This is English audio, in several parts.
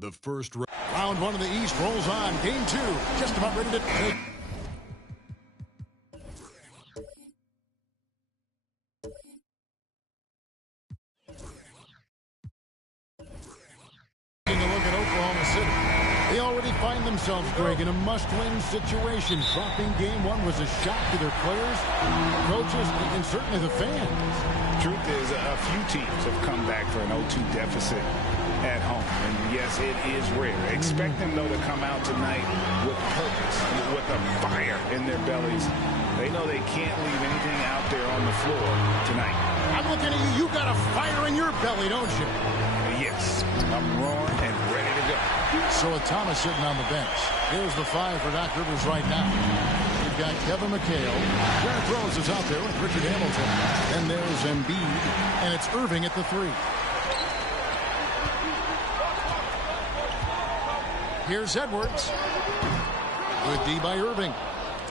The first round one of the East rolls on. Game two, just about ready to take. Taking a look at Oklahoma City. They already find themselves, Greg, in a must-win situation. Dropping game one was a shock to their players, coaches, and certainly the fans. Truth is, a few teams have come back for an 0-2 deficit at home. And yes, it is rare. Expect them, though, to come out tonight with purpose, with a fire in their bellies. They know they can't leave anything out there on the floor tonight. I'm looking at you. You got a fire in your belly, don't you? Yes, I'm roaring and ready to go. So with Thomas sitting on the bench, here's the five for Doc Rivers right now. You've got Kevin McHale. Derrick Rose is out there with Richard Hamilton. And there's Embiid. And it's Irving at the three. Here's Edwards. Good D by Irving.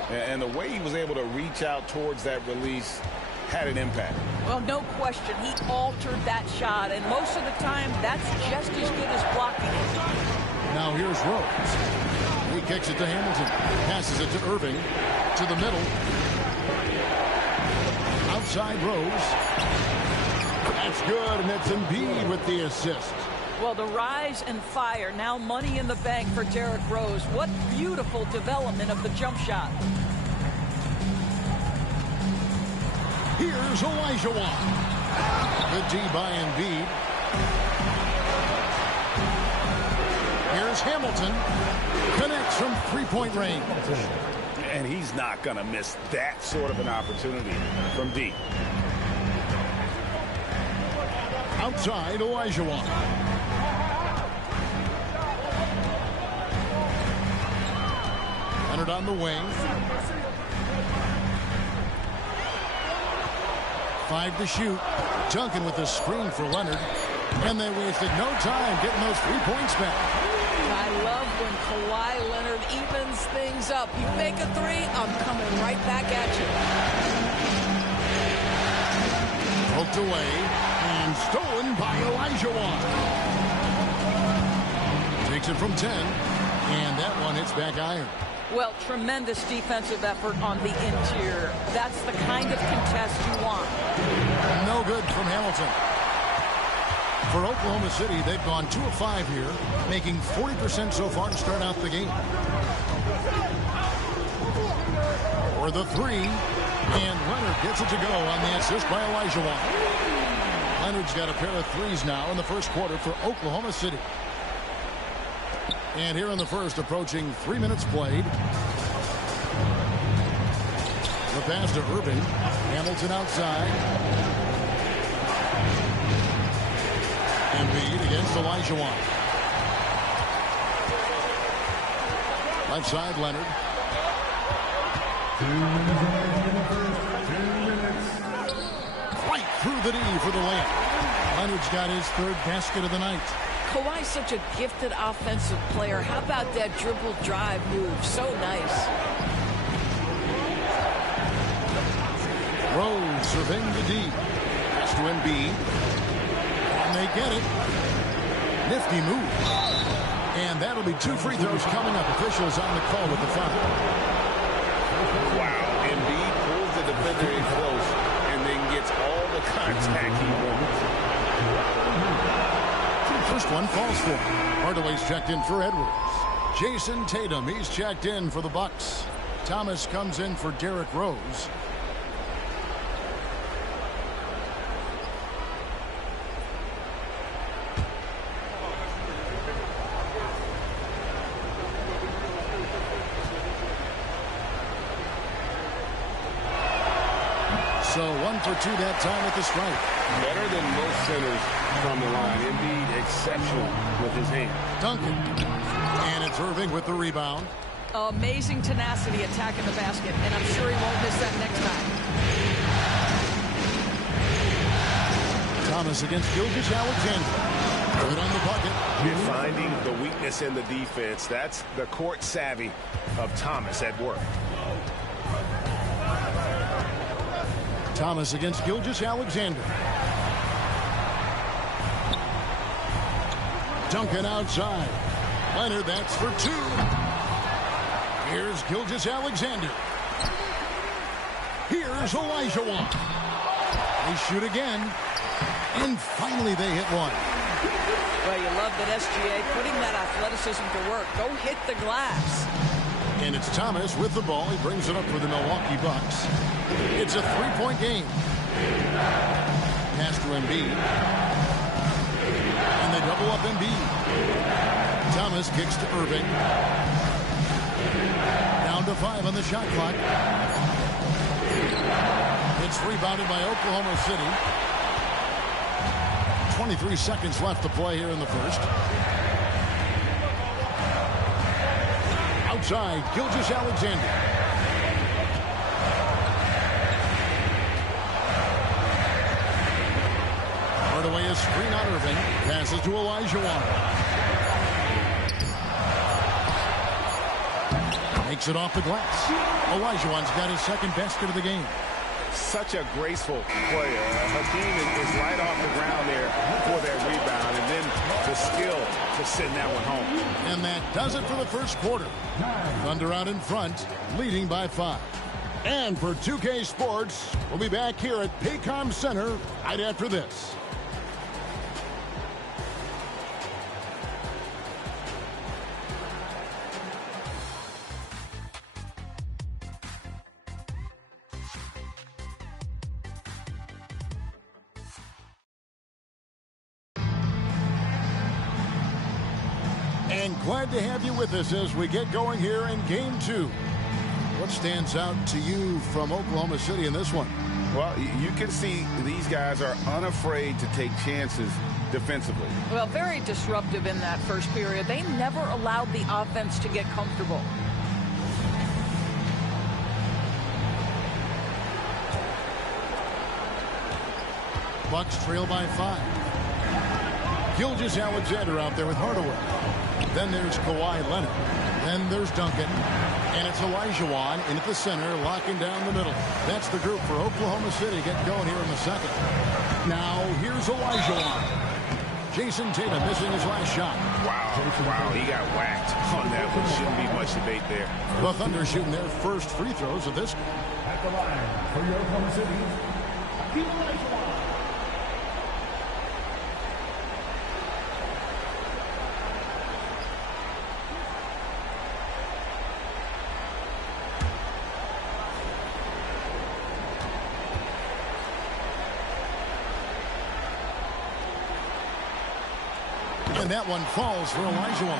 And the way he was able to reach out towards that release had an impact. Well, no question. He altered that shot, and most of the time, that's just as good as blocking it. Now here's Rose. He kicks it to Hamilton. Passes it to Irving. To the middle. Outside Rose. That's good, and it's Embiid with the assist. Well, the rise and fire, now money in the bank for Derrick Rose. What beautiful development of the jump shot. Here's Olajuwon. Good D by Embiid. Here's Hamilton. Connects from three-point range. And he's not going to miss that sort of an opportunity from deep. Outside, Olajuwon. Leonard on the wing. 5 to shoot. Duncan with the screen for Leonard. And they wasted no time getting those 3 points back. I love when Kawhi Leonard evens things up. You make a three, I'm coming right back at you. Poked away and stolen by Olajuwon. Takes it from 10. And that one hits back iron. Well, tremendous defensive effort on the interior. That's the kind of contest you want. No good from Hamilton. For Oklahoma City, they've gone 2 of 5 here, making 40% so far to start out the game. For the three, and Leonard gets it to go on the assist by Olajuwon. Leonard's got a pair of threes now in the first quarter for Oklahoma City. And here in the first, approaching 3 minutes played. The pass to Irving. Hamilton outside. Embiid against Olajuwon. Left side, Leonard. 2 minutes. Right through the knee for the layup. Leonard's got his third basket of the night. Kawhi's such a gifted offensive player. How about that dribble drive move? So nice. Rose surveying the D. Pass to Embiid. And they get it. Nifty move. And that'll be 2 free throws coming up. Officials on the call with the foul. Wow. Embiid pulls the defender in close and then gets all the contact he wants. First one falls for him. Hardaway's checked in for Edwards. Jason Tatum, he's checked in for the Bucks. Thomas comes in for Derrick Rose. So 1 for 2 that time at the strike. Better than most centers from the line. Embiid exceptional with his hand. Duncan. And it's Irving with the rebound. Amazing tenacity attacking the basket, and I'm sure he won't miss that next time. Thomas against Gilgeous-Alexander. Good on the bucket. You're finding the weakness in the defense. That's the court savvy of Thomas at work. Thomas against Gilgeous-Alexander. Duncan outside. Leonard, that's for 2. Here's Gilgeous-Alexander. Here's Olajuwon. They shoot again. And finally they hit one. Well, you love that SGA putting that athleticism to work. Go hit the glass. And it's Thomas with the ball. He brings it up for the Milwaukee Bucks. It's a 3-point game. Pass to Embiid. And they double up Embiid. Thomas kicks to Irving. Down to 5 on the shot clock. It's rebounded by Oklahoma City. 23 seconds left to play here in the first. Outside, Gilgeous-Alexander. Hardaway is screen on Irving. Passes to Olajuwon. Makes it off the glass. Olajuwon's got his second basket of the game. Such a graceful player. Hakeem is right off the ground there for that rebound, and then the skill to send that one home. And that does it for the first quarter. Thunder out in front, leading by 5. And for 2K Sports, we'll be back here at Paycom Center right after this. And glad to have you with us as we get going here in Game 2. What stands out to you from Oklahoma City in this one? Well, you can see these guys are unafraid to take chances defensively. Well, very disruptive in that first period. They never allowed the offense to get comfortable. Bucks trail by 5. Gilgeous-Alexander out there with Hardaway. Then there's Kawhi Leonard. Then there's Duncan. And it's Olajuwon in at the center, locking down the middle. That's the group for Oklahoma City getting going here in the second. Now, here's Olajuwon. Jason Tatum missing his last shot. Wow, he got whacked on that one. Shouldn't be much debate there. The Thunder shooting their first free throws of this. At the line for your Oklahoma City, Hakeem Olajuwon. And that one falls for Olajuwon.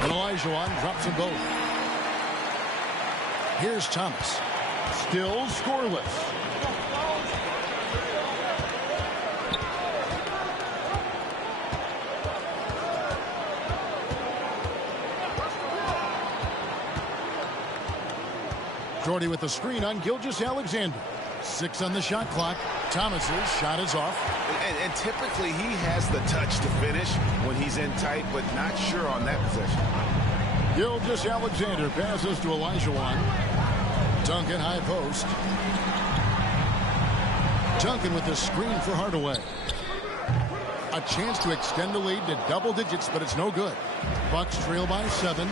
And Olajuwon drops them both. Here's Thomas. Still scoreless. Jordy with the screen on Gilgeous-Alexander. 6 on the shot clock. Thomas's shot is off. And typically he has the touch to finish when he's in tight, but not sure on that possession. Gilgeous-Alexander passes to Olajuwon. Duncan high post. Duncan with the screen for Hardaway. A chance to extend the lead to double digits, but it's no good. Bucks trail by 7.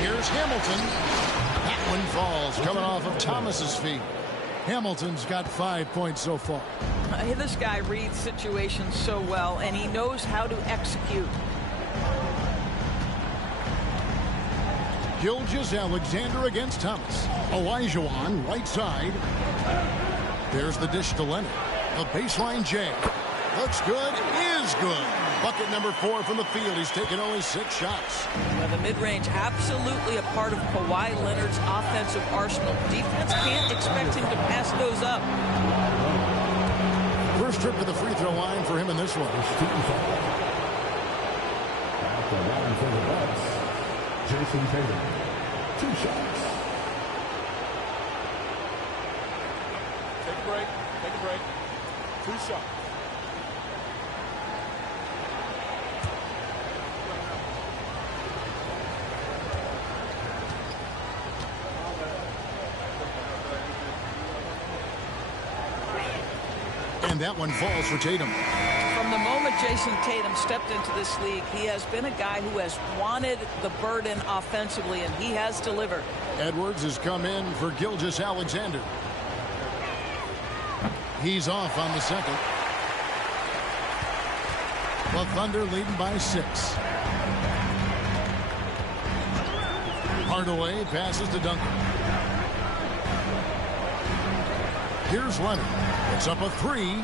Here's Hamilton. That one falls, coming off of Thomas's feet. Hamilton's got 5 points so far. This guy reads situations so well, and he knows how to execute. Gilgeous-Alexander against Thomas. Olajuwon, right side. There's the dish to Leonard. The baseline J. Looks good, is good. Bucket number 4 from the field. He's taken only 6 shots. Well, the mid-range absolutely a part of Kawhi Leonard's offensive arsenal. Defense can't expect him to pass those up. First trip to the free throw line for him in this one. At the line for the Bucks, Jason Tatum. 2 shots. Take a break. Take a break. 2 shots. And that one falls for Tatum. From the moment Jason Tatum stepped into this league, he has been a guy who has wanted the burden offensively, and he has delivered. Edwards has come in for Gilgeous-Alexander. He's off on the second. The Thunder leading by 6. Hardaway passes to Duncan. Here's Leonard. It's up a three.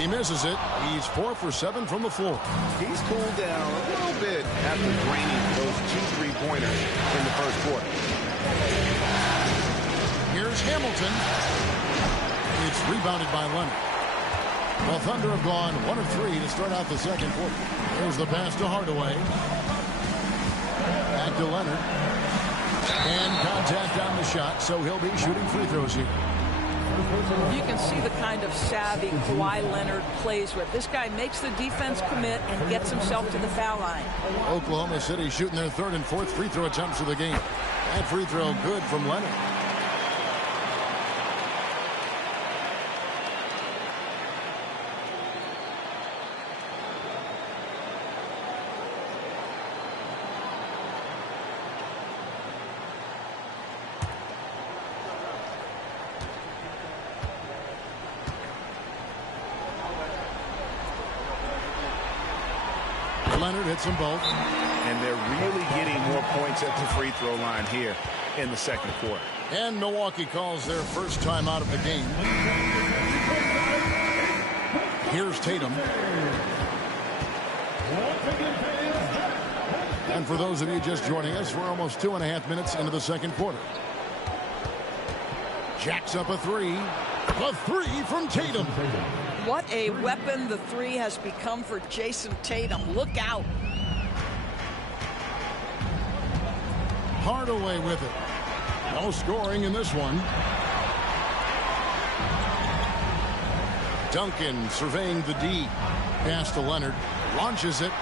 He misses it. He's 4 for 7 from the floor. He's cooled down a little bit after draining those 2 3-pointers in the first quarter. Here's Hamilton. It's rebounded by Leonard. The Thunder have gone 1 of 3 to start out the second quarter. There's the pass to Hardaway. Back to Leonard. And contact on the shot, so he'll be shooting free throws here. You can see the kind of savvy Kawhi Leonard plays with. This guy makes the defense commit and gets himself to the foul line. Oklahoma City shooting their 3rd and 4th free throw attempts of the game. That free throw good from Leonard. Leonard hits them both. And they're really getting more points at the free throw line here in the second quarter. And Milwaukee calls their first time out of the game. Here's Tatum. And for those of you just joining us, we're almost 2.5 minutes into the second quarter. Jacks up a three. A three from Tatum. What a weapon the three has become for Jason Tatum. Look out. Hardaway with it. No scoring in this one. Duncan surveying the D. Pass to Leonard. Launches it.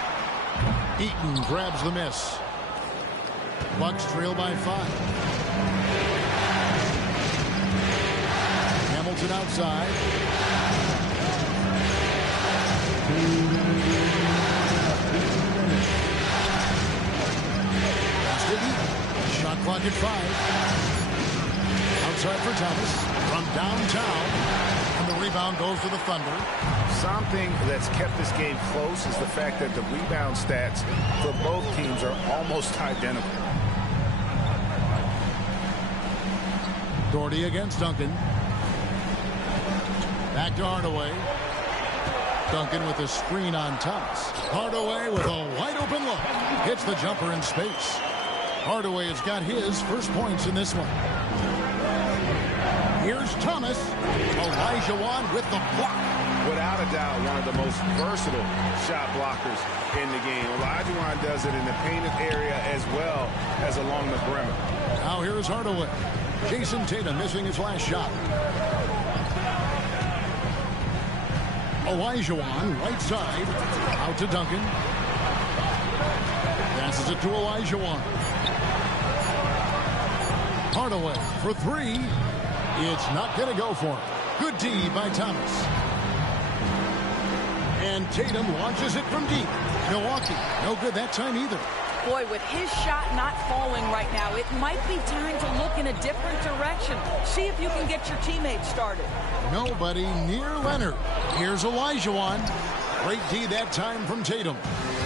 Eaton grabs the miss. Bucks trail by 5. Hamilton outside. Shot clock at 5. Outside for Thomas from downtown. And the rebound goes to the Thunder. Something that's kept this game close is the fact that the rebound stats for both teams are almost identical. Doherty against Duncan. Back to Hardaway. Duncan with a screen on Thomas. Hardaway with a wide open look. Hits the jumper in space. Hardaway has got his first points in this one. Here's Thomas. Olajuwon with the block. Without a doubt, one of the most versatile shot blockers in the game. Olajuwon does it in the painted area as well as along the perimeter. Now here's Hardaway. Jason Tatum missing his last shot. Olajuwon, right side. Out to Duncan. Passes it to Olajuwon. Hardaway for 3. It's not going to go for him. Good D by Thomas. And Tatum launches it from deep. Milwaukee, no good that time either. Boy, with his shot not falling right now, it might be time to look in a different direction. See if you can get your teammates started. Nobody near Leonard. Here's Olajuwon. Great D that time from Tatum.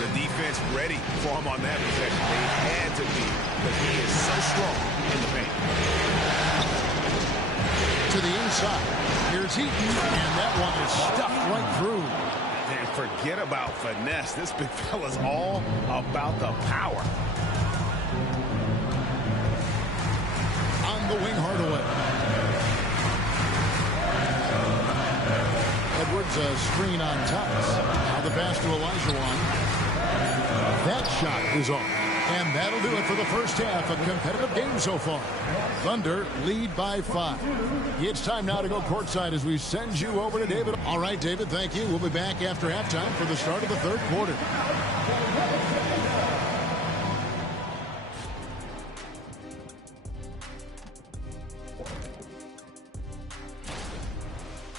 The defense ready for him on that possession. They had to be because he is so strong in the paint. To the inside. Here's Eaton, and that one is stuffed right through. And forget about finesse. This big fella's all about the power. On the wing, Hardaway. Edwards a screen on Thomas. Now the pass to Olajuwon. That shot is off. And that'll do it for the first half. A competitive game so far. Thunder lead by 5. It's time now to go courtside as we send you over to David. All right, David, thank you. We'll be back after halftime for the start of the third quarter.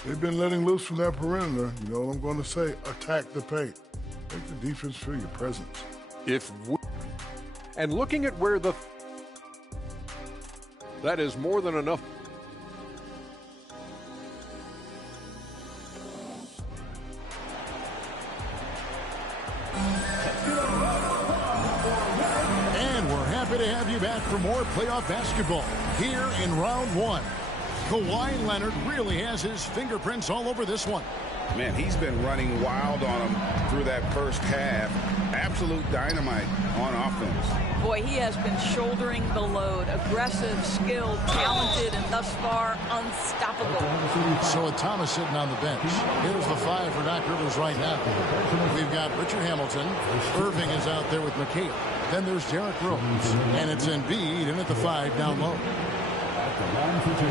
They've been letting loose from that perimeter. You know what I'm going to say? Attack the paint. Make the defense feel your presence. And looking at where that is more than enough. And we're happy to have you back for more playoff basketball here in round 1. Kawhi Leonard really has his fingerprints all over this one. Man, he's been running wild on him through that first half. Absolute dynamite on offense. Boy, he has been shouldering the load. Aggressive, skilled, talented, and thus far unstoppable. So with Thomas sitting on the bench, here's the 5 for Doc Rivers right now. We've got Richard Hamilton. Irving is out there with McHale. Then there's Derrick Rose. And it's Embiid in at the 5 down low. At the line for 2.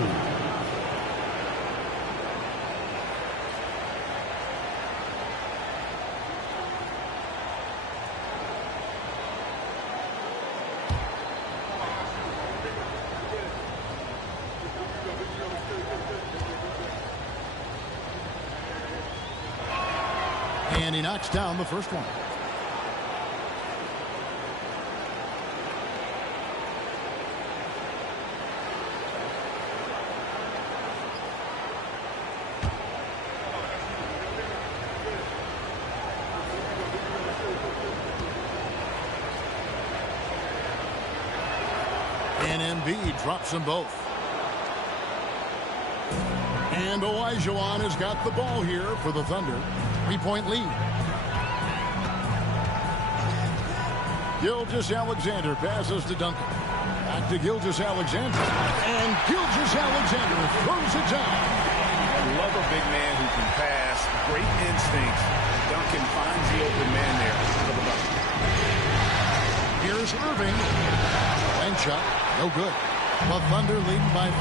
And he knocks down the first one. And Embiid drops them both. And Olajuwon has got the ball here for the Thunder. 3-point lead. Gilgeous-Alexander passes to Duncan. Back to Gilgeous-Alexander. And Gilgeous-Alexander throws it down. I love a big man who can pass. Great instincts. Duncan finds the open man there for the bucket. Here's Irving. And shot. No good. The Thunder leading by 5.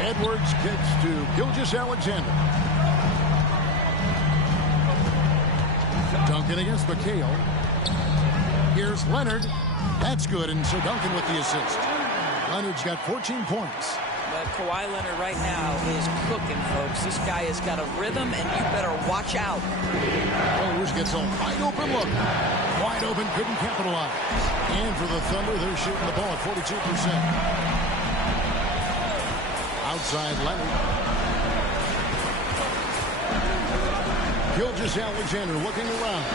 Edwards kicks to Gilgeous-Alexander. Duncan against McHale. Here's Leonard. That's good, and so Duncan with the assist. Leonard's got 14 points. But Kawhi Leonard right now is cooking, folks. This guy has got a rhythm, and you better watch out. Rose gets a wide open look. Wide open, couldn't capitalize. And for the Thunder, they're shooting the ball at 42%. Outside Leonard. Gilgeous-Alexander looking around.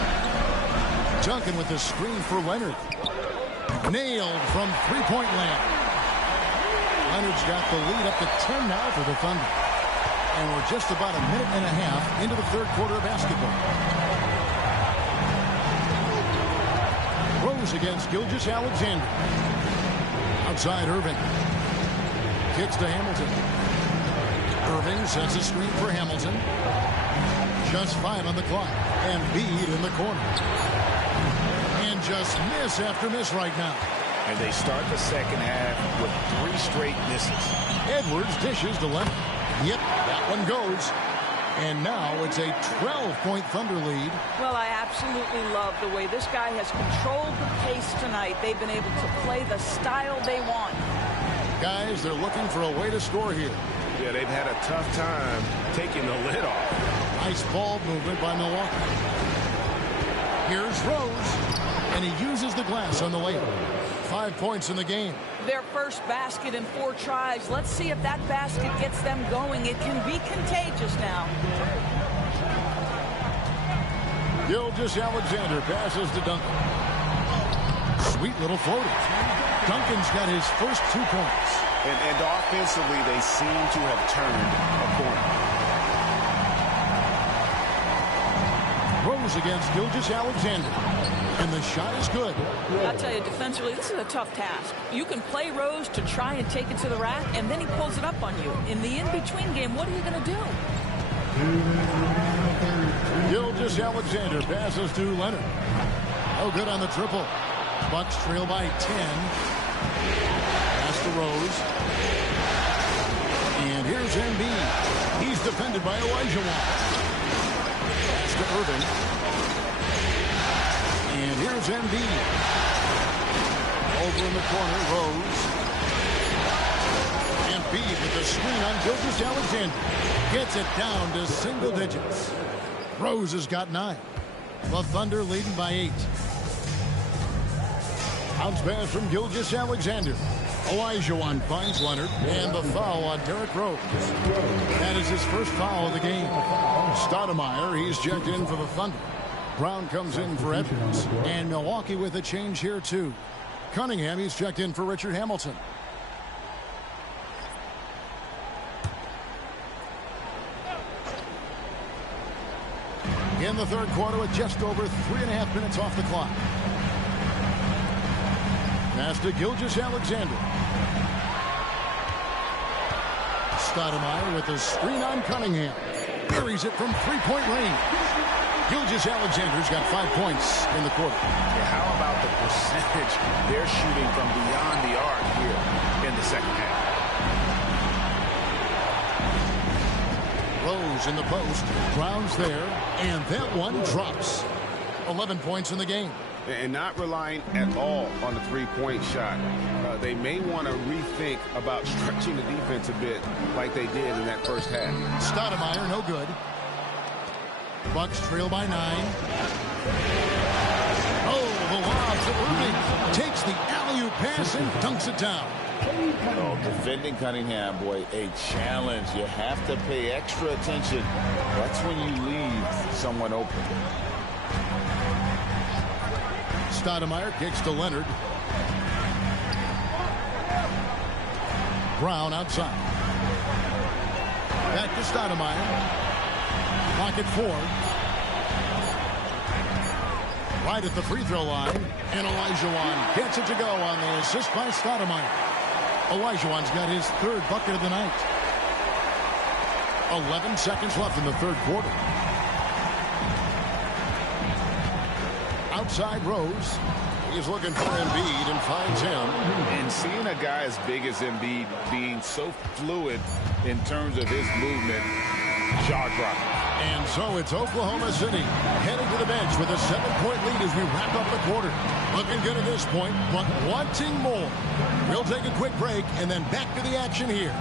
Duncan with the screen for Leonard. Nailed from three-point land. Leonard's got the lead up to 10 now for the Thunder. And we're just about a minute and a half into the third quarter of basketball. Rose against Gilgeous-Alexander. Outside Irving. Kicks to Hamilton. Irving sets a screen for Hamilton. Just 5 on the clock. And Embiid in the corner. And just miss after miss right now. And they start the second half with 3 straight misses. Edwards dishes to Leonard. Yep, that one goes. And now it's a 12-point Thunder lead. Well, I absolutely love the way this guy has controlled the pace tonight. They've been able to play the style they want. Guys, they're looking for a way to score here. Yeah, they've had a tough time taking the lid off. Nice ball movement by Milwaukee. Here's Rose, and he uses the glass on the layup. 5 points in the game. Their first basket in 4 tries. Let's see if that basket gets them going. It can be contagious now. Gilgeous-Alexander passes to Duncan. Sweet little floater. Duncan's got his first 2 points. And offensively, they seem to have turned a corner. Rose against Gilgeous-Alexander. And the shot is good. I'll tell you, defensively, this is a tough task. You can play Rose to try and take it to the rack, and then he pulls it up on you. In the in-between game, what are you going to do? Gilgeous-Alexander passes to Leonard. Oh, good on the triple. Bucks trail by 10. Pass to Rose. And here's Embiid. He's defended by Olajuwon. Pass to Irving. And here's Embiid. Over in the corner, Rose. Embiid with the screen on Gilgeous-Alexander. Gets it down to single digits. Rose has got 9. The Thunder leading by 8. Bounce pass from Gilgeous-Alexander. Olajuwon finds Leonard, and the foul on Derrick Rose. That is his first foul of the game. Stoudemire, he's checked in for the Thunder. Brown comes in for Edwards. And Milwaukee with a change here, too. Cunningham, he's checked in for Richard Hamilton. the third quarter with just over 3.5 minutes off the clock. Pass to Gilgeous-Alexander. Stoudemire with a screen on Cunningham. Buries it from three-point range. Gilgeous-Alexander's got 5 points in the quarter. Yeah, how about the percentage they're shooting from beyond the arc here in the second half? Rose in the post. Brown's there. And that one drops. 11 points in the game. And not relying at all on the three-point shot. They may want to rethink about stretching the defense a bit like they did in that first half. Stoudemire, no good. Bucks trail by 9. Oh, the lob to Irving. Takes the alley-oop pass and dunks it down. Oh, defending Cunningham, boy, a challenge. You have to pay extra attention. That's when you leave someone open. Stoudemire kicks to Leonard. Brown outside. Back to Stoudemire. Clock at 4. Right at the free throw line. And Olajuwon gets it to go on the assist by Stoudemire. Olajuwon's got his third bucket of the night. 11 seconds left in the third quarter. Outside Rose. He's looking for Embiid and finds him. And seeing a guy as big as Embiid being so fluid in terms of his movement, jaw-dropping. And so it's Oklahoma City heading to the bench with a 7-point lead as we wrap up the quarter. Looking good at this point, but wanting more. We'll take a quick break and then back to the action here.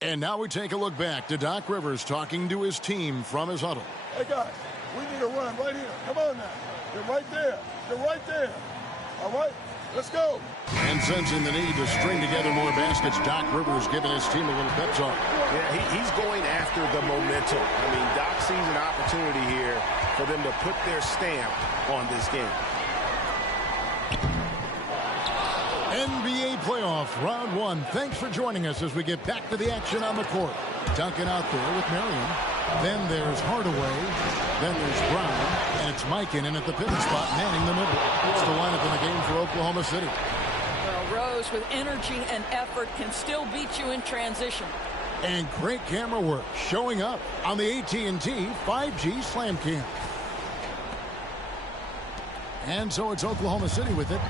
And now we take a look back to Doc Rivers talking to his team from his huddle. Hey, guys, we need a run right here. Come on now. You're right there. You're right there. All right, let's go. And sensing the need to string together more baskets, Doc Rivers giving his team a little pep talk. Yeah, he's going after the momentum. I mean, Doc sees an opportunity here for them to put their stamp on this game. NBA playoff round 1. Thanks for joining us as we get back to the action on the court. Duncan out there with Marion. Then there's Hardaway. Then there's Brown. And it's Mikan in at the pivot spot, manning the middle. It's the lineup in the game for Oklahoma City. Well, Rose with energy and effort can still beat you in transition. And great camera work showing up on the AT&T 5G Slam Cam. And so it's Oklahoma City with it.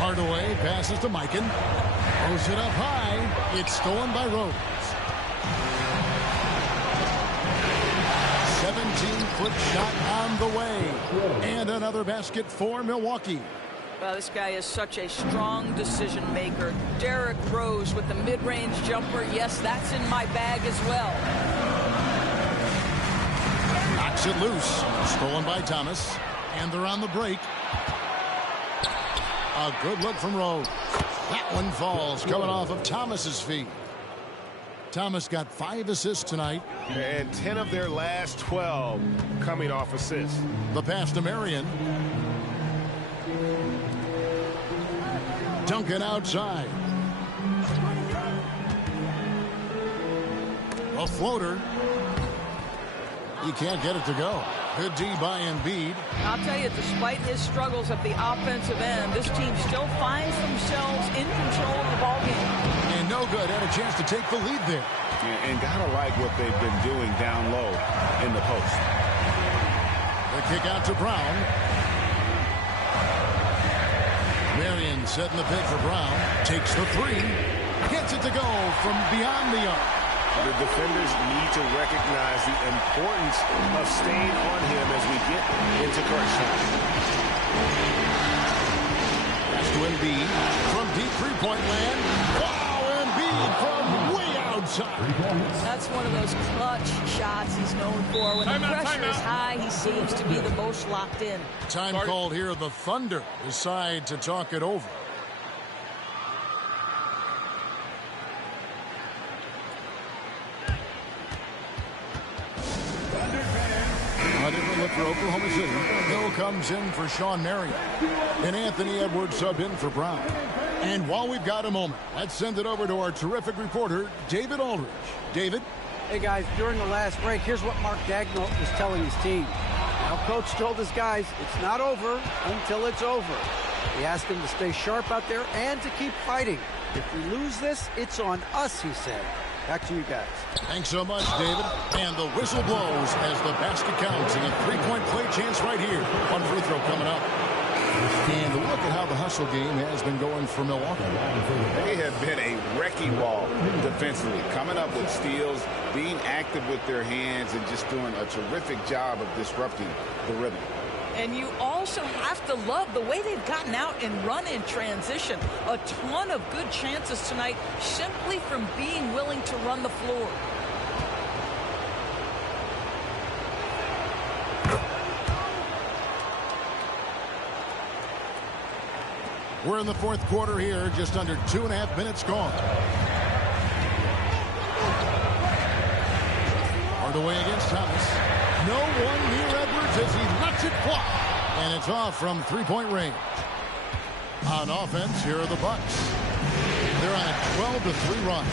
Hardaway passes to Mikan. Throws it up high. It's stolen by Rose. 17-foot shot on the way. And another basket for Milwaukee. Well, this guy is such a strong decision maker. Derrick Rose with the mid-range jumper. Yes, that's in my bag as well. Knocks it loose. Stolen by Thomas. And they're on the break. A good look from Rose. That one falls, coming off of Thomas's feet. Thomas got 5 assists tonight. And 10 of their last 12 coming off assists. The pass to Marion. Duncan outside. A floater. He can't get it to go. Good D by Embiid. I'll tell you, despite his struggles at the offensive end, this team still finds themselves in control of the ball game. And no good. Had a chance to take the lead there. And gotta like what they've been doing down low in the post. The kick out to Brown. Marion setting the pick for Brown. Takes the 3. Gets it to go from beyond the arc. The defenders need to recognize the importance of staying on him as we get into crunch time. Pass to Embiid from deep three-point land. Wow, Embiid from way outside. That's one of those clutch shots he's known for. When the pressure is high, he seems to be the most locked in. Time called here. The Thunder decide to talk it over. A different look for Oklahoma City. Hill comes in for Sean Marion. And Anthony Edwards subbed in for Brown. And while we've got a moment, let's send it over to our terrific reporter, David Aldridge. David? Hey, guys, during the last break, here's what Mark Daigneault was telling his team. Now, Coach told his guys, it's not over until it's over. He asked them to stay sharp out there and to keep fighting. If we lose this, it's on us, he said. Back to you guys. Thanks so much, David. And the whistle blows as the basket counts. And a three-point play chance right here. One free throw coming up. And look at how the hustle game has been going for Milwaukee. They have been a wrecking ball defensively, coming up with steals, being active with their hands, and just doing a terrific job of disrupting the rhythm. And you also have to love the way they've gotten out and run in transition. A ton of good chances tonight simply from being willing to run the floor. We're in the fourth quarter here, just under 2.5 minutes gone. Hardaway against Thomas. No one near Edwards as he lets it fly. And it's off from three-point range. On offense, here are the Bucks. They're on a 12-3 run.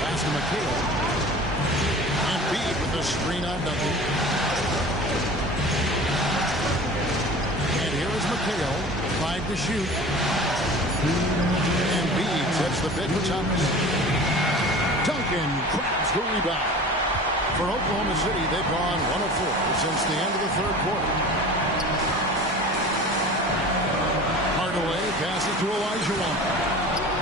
Pass to McHale. Embiid with the screen on Duncan. And here is McHale. 5 to shoot. Embiid sets the bid for Thomas. Duncan grabs the rebound. For Oklahoma City, they've gone 1 of 4 since the end of the third quarter. Hardaway passes to Olajuwon.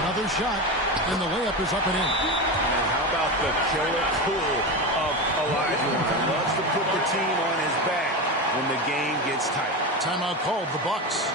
Another shot, and the layup is up and in. And how about the killer pull of Olajuwon? Loves to put the team on his back when the game gets tight. Timeout called, the Bucks.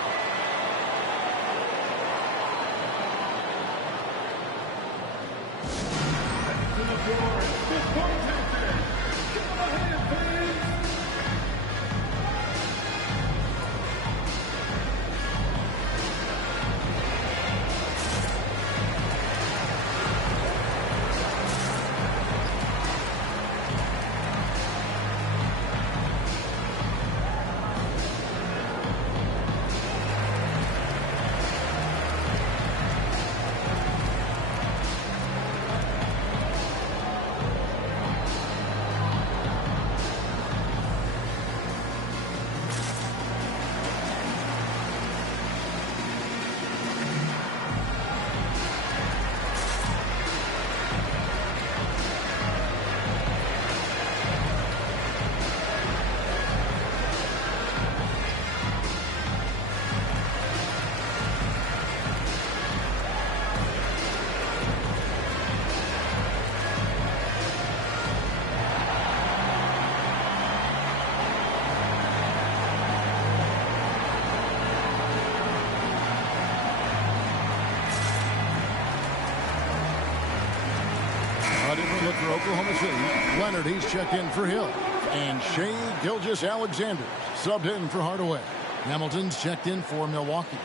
Look for Oklahoma City. Leonard, he's checked in for Hill. And Shai Gilgeous-Alexander subbed in for Hardaway. Hamilton's checked in for Milwaukee.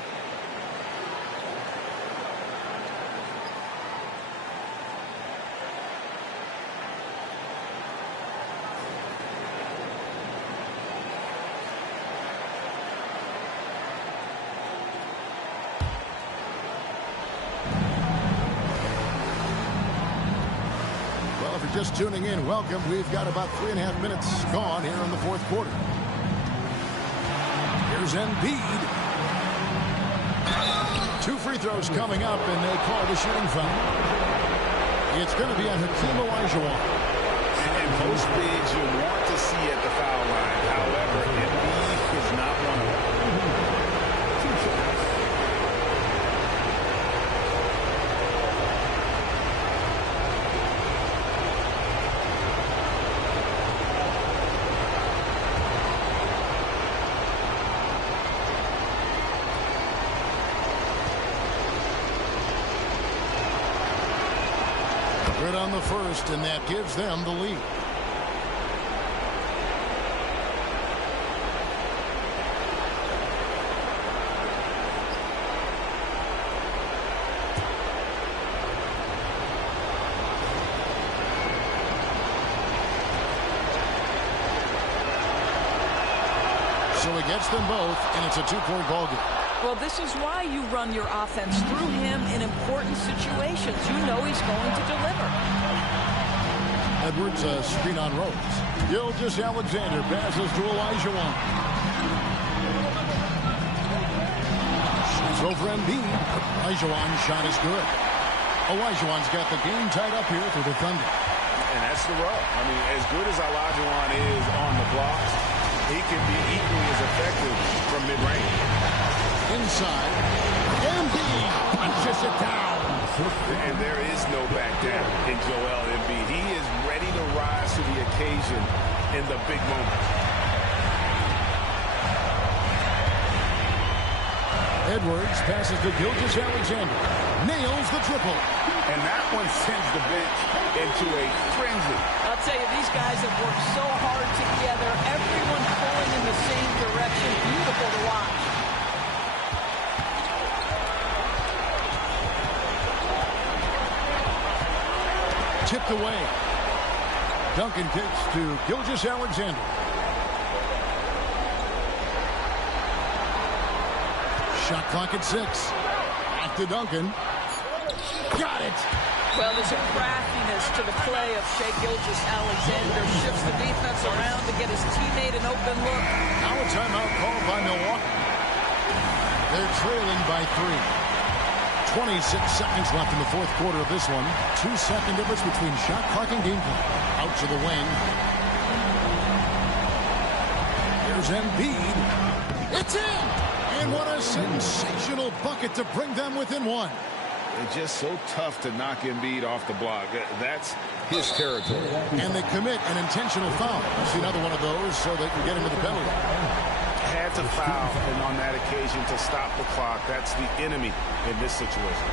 Just tuning in, welcome. We've got about 3.5 minutes gone here in the fourth quarter. Here's Embiid. 2 free throws coming up, and they call the shooting foul. It's going to be on Hakeem Olajuwon. And most bigs you want to see at the foul line. However, Embiid is not one of them. Good on the first, and that gives them the lead. So he gets them both, and it's a two-point ball game. Well, this is why you run your offense through him in important situations. You know he's going to deliver. Edwards, screen on Rose. Gilgeous-Alexander passes to Olajuwon. Shoots over Embiid. Olajuwon's shot is good. Olajuwon's got the game tied up here for the Thunder. And that's the rub. I mean, as good as Olajuwon is on the blocks, he can be equally as effective from mid-range. Inside, Embiid punches it down. And there is no back down in Joel Embiid. He is ready to rise to the occasion in the big moments. Edwards passes to Gilgeous-Alexander. Nails the triple. And that one sends the bench into a frenzy. I'll tell you, these guys have worked so hard together. Everyone pulling in the same direction. Beautiful to watch. Tipped away. Duncan kicks to Gilgeous-Alexander. Shot clock at 6. Back to Duncan. Got it. Well, there's a craftiness to the play of Shai Gilgeous-Alexander. Shifts the defense around to get his teammate an open look. Now a timeout called by Milwaukee. They're trailing by 3. 26 seconds left in the fourth quarter of this one. 2-second difference between shot clock and game clock. Out to the wing. Here's Embiid. It's in! And what a sensational bucket to bring them within 1. It's just so tough to knock Embiid off the block. That's his territory. And they commit an intentional foul. You see another one of those so they can get into the penalty. Had to foul, and on that occasion to stop the clock. That's the enemy in this situation.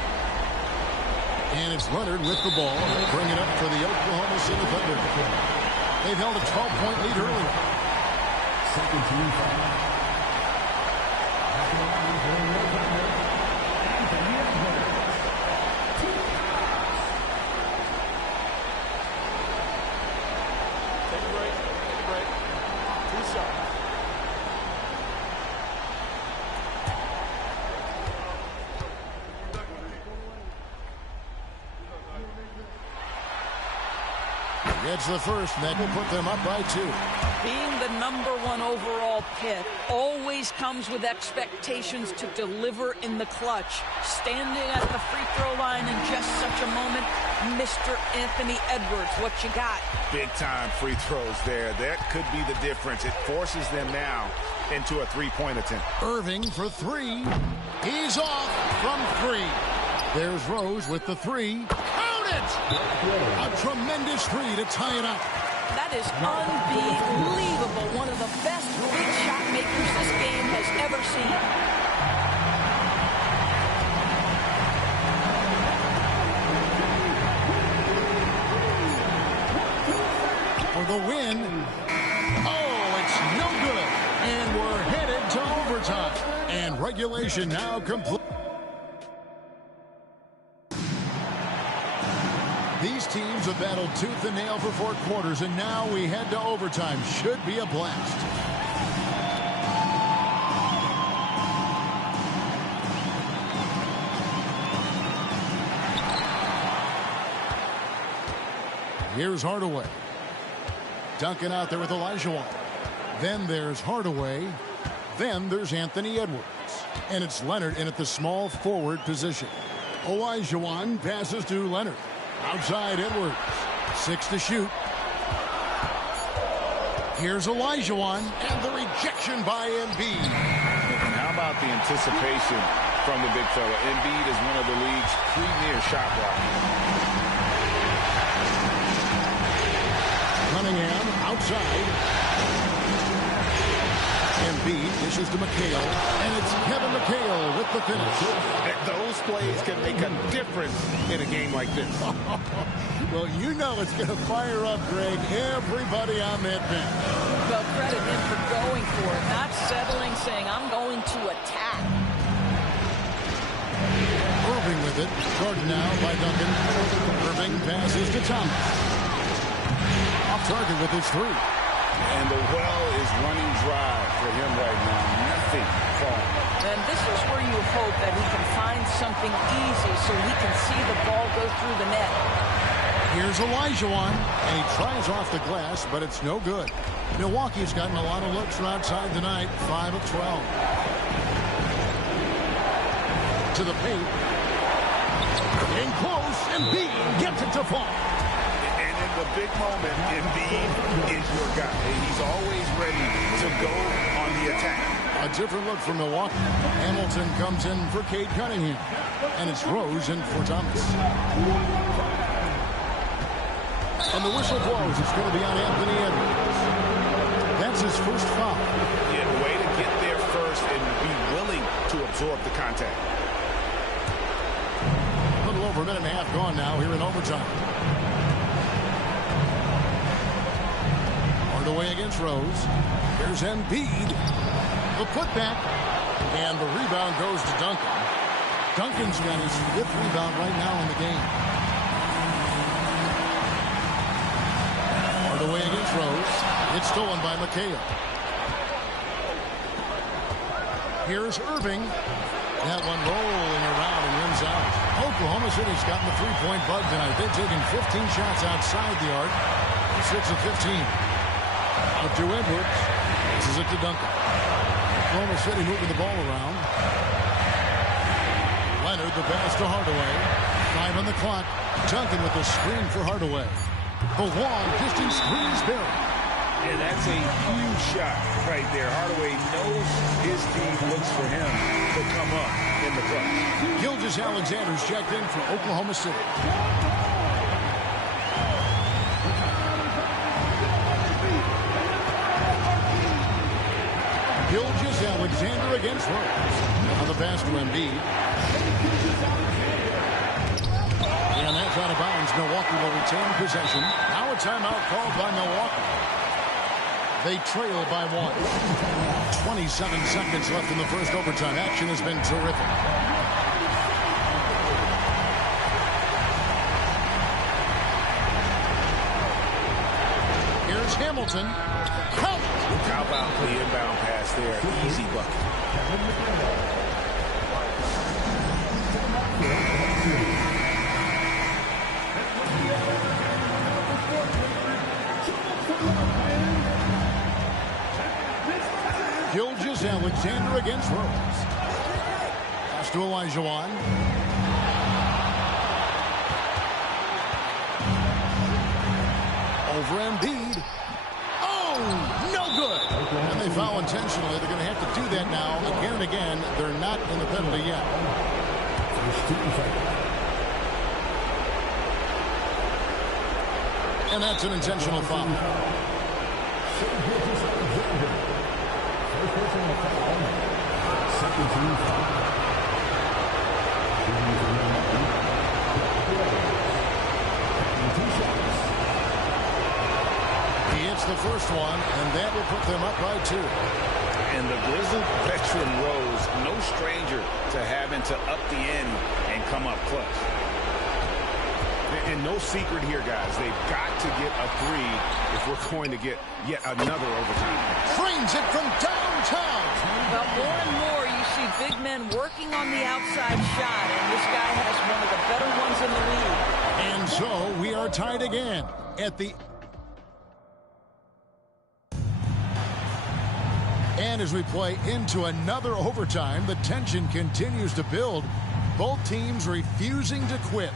And it's Leonard with the ball. Bring it up for the Oklahoma City Thunder. They've held a 12-point lead earlier. Second team foul. Take a break. Take a break. 2 shots. Gets the first, and that will put them up by 2. Being the #1 overall pick always comes with expectations to deliver in the clutch. Standing at the free throw line in just such a moment, Mr. Anthony Edwards, what you got? Big-time free throws there. That could be the difference. It forces them now into a three-point attempt. Irving for 3. He's off from 3. There's Rose with the 3. Count it! A tremendous 3 to tie it up. That is unbelievable. One of the best big shot makers this game has ever seen. For the win. Oh, it's no good. And we're headed to overtime. And regulation now complete. These teams have battled tooth and nail for 4 quarters, and now we head to overtime. Should be a blast. Here's Hardaway. Duncan out there with Olajuwon. Then there's Hardaway. Then there's Anthony Edwards. And it's Leonard in at the small forward position. Olajuwon passes to Leonard. Outside Edwards. 6 to shoot. Here's Olajuwon. And the rejection by Embiid. And how about the anticipation from the big fella? Embiid is one of the league's premier shot blockers. Cunningham outside. And Embiid dishes to McHale, and it's Kevin McHale with the finish. Those plays can make a difference in a game like this. Well, you know it's going to fire up, Greg, everybody on that bench. Well, credit him for going for it, not settling, saying, I'm going to attack. Irving with it. Guarded now by Duncan. Irving passes to Thomas. Off target with his three. And the well is running dry for him right now. Nothing falling. And this is where you hope that he can find something easy so he can see the ball go through the net. Here's Olajuwon, and he tries off the glass, but it's no good. Milwaukee's gotten a lot of looks from outside tonight, 5 of 12. To the paint. In close, Embiid gets it to fall. And in the big moment, Embiid is your guy. He's always ready to go on the attack. A different look for Milwaukee. Hamilton comes in for Cade Cunningham. And it's Rose in for Thomas. And the whistle blows. It's going to be on Anthony Edwards. That's his first foul. Yeah, way to get there first and be willing to absorb the contact. A little over a minute and a half gone now here in overtime. Hardaway against Rose. Here's Embiid. The putback. And the rebound goes to Duncan. Duncan's got his 5th rebound right now in the game. Hardaway against Rose. It's stolen by McHale. Here's Irving. That one rolling around and rims out. Oklahoma City's gotten the three-point bug tonight. They've taken 15 shots outside the arc. 6 of 15. Up to Edwards. This is it to Duncan. Oklahoma City moving the ball around. Leonard, the pass to Hardaway. 5 on the clock. Duncan with the screen for Hardaway. The long distance three is buried. And that's a huge shot right there. Hardaway knows his team looks for him to come up in the clutch. Gilgeous-Alexander's checked in for Oklahoma City. Gilgeous-Alexander against Rose. On the pass to Embiid. And that's out of bounds. Milwaukee will retain possession. Now a timeout called by Milwaukee. They trail by 1. 27 seconds left in the first overtime. Action has been terrific. Here's Hamilton. Count. How about the inbound pass there? Easy bucket. Gilgeous-Alexander against Rose. Pass to Olajuwon. Over Embiid. Oh, no good. And they foul intentionally. They're going to have to do that now again and again. They're not in the penalty yet. And that's an intentional foul. He hits the first one, and that will put them up by 2. And the Grizzlies veteran Rose, no stranger to having to up the ante and come up clutch. And no secret here, guys. They've got to get a 3 if we're going to get yet another overtime. Frames it from downtown. Well, more and more you see big men working on the outside shot, and this guy has one of the better ones in the league. And so we are tied again at the... And as we play into another overtime, the tension continues to build. Both teams refusing to quit.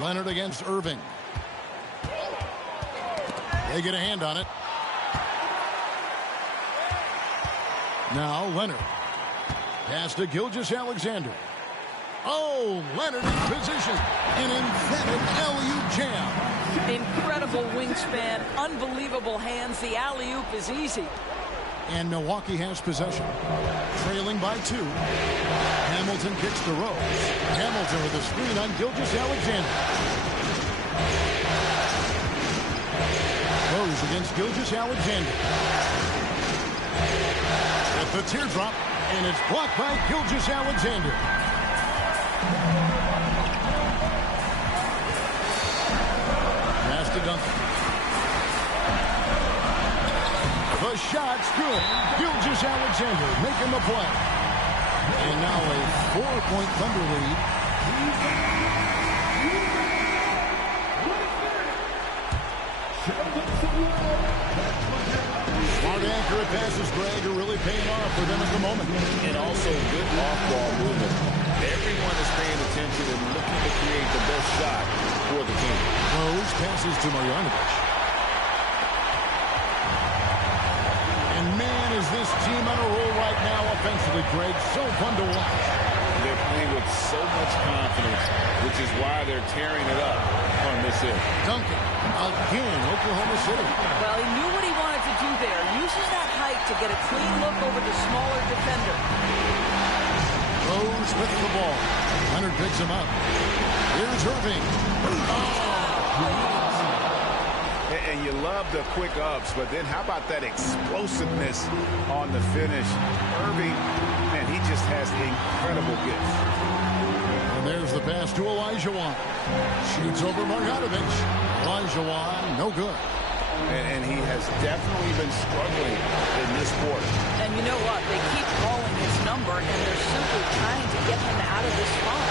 Leonard against Irving. They get a hand on it. Now Leonard. Pass to Gilgeous-Alexander. Oh, Leonard in position. An emphatic alley-oop jam. Incredible wingspan, unbelievable hands. The alley-oop is easy. And Milwaukee has possession. Trailing by 2. Hamilton kicks to Rose. Hamilton with a screen on Gilgeous-Alexander. Rose against Gilgeous-Alexander. At the teardrop, and it's blocked by Gilgeous-Alexander. Pass to Duncan. The shot's good. Gilgeous-Alexander making the play. And now a 4-point Thunder lead. Smart accurate passes, Greg, are really paying off for them at the moment. And also good off-ball movement. Everyone is paying attention and looking to create the best shot for the team. Rose passes to Marjanovic. And man, is this team on a roll right now offensively, Greg. So fun to watch. They're playing with so much confidence, which is why they're tearing it up on this hit. Duncan, again, Oklahoma City. Well, he knew what he wanted to do there. Uses that height to get a clean look over the smaller defender. Rose with the ball. Leonard picks him up. Here's Irving. And you love the quick ups, but then how about that explosiveness on the finish? Irving, man, he just has incredible gifts. And there's the pass to Olajuwon. Shoots over Marjanovic. Olajuwon, no good. And he has definitely been struggling in this quarter. And you know what? They keep calling his number, and they're simply trying to get him out of this spot.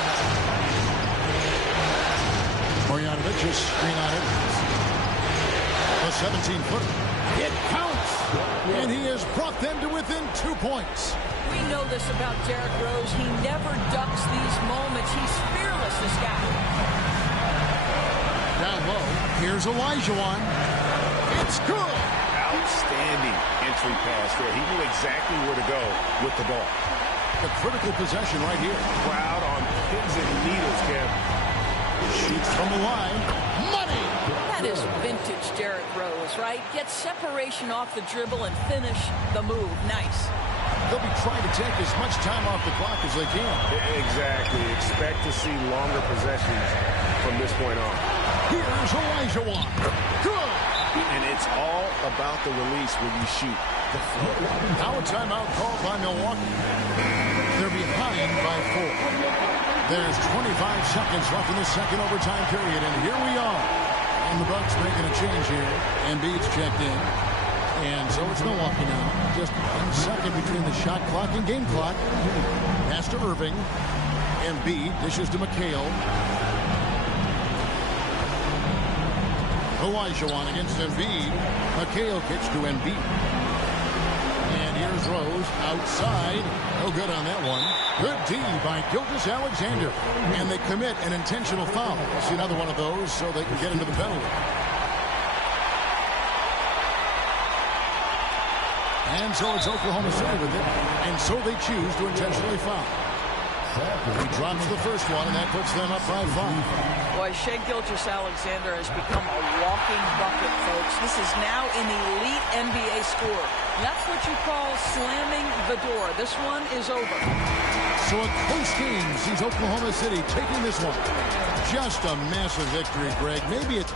Marjanovic is screen on it. A 17-footer. It counts. And he has brought them to within 2 points. We know this about Derrick Rose. He never ducks these moments. He's fearless, this guy. Down low. Here's Olajuwon. It's good. Outstanding entry pass there. He knew exactly where to go with the ball. The critical possession right here. Crowd on pins and needles, Kev. Shoots from the line. Money! That is vintage Derrick Rose, right? Get separation off the dribble and finish the move. Nice. They'll be trying to take as much time off the clock as they can. Exactly. Expect to see longer possessions from this point on. Here's Olajuwon. Good! And it's all about the release when you shoot the flow. Now a timeout called by Milwaukee. They're behind by 4. There's 25 seconds left in the second overtime period, and here we are. And the Bucks making a change here. Embiid's checked in. And so it's Milwaukee now. Just 1 second between the shot clock and game clock. Pass to Irving. Embiid dishes to McHale. Olajuwon against Embiid. McHale kicks to Embiid. And here's Rose outside. No good on that one. Good D by Gilgeous-Alexander. And they commit an intentional foul. See another one of those so they can get into the penalty. And so it's Oklahoma City with it. And so they choose to intentionally foul. He drops the first one, and that puts them up by 5. Boy, Shai Gilgeous-Alexander has become a walking bucket, folks. This is now an elite NBA scorer. That's what you call slamming the door. This one is over. So a close game sees Oklahoma City taking this one. Just a massive victory, Greg. Maybe it's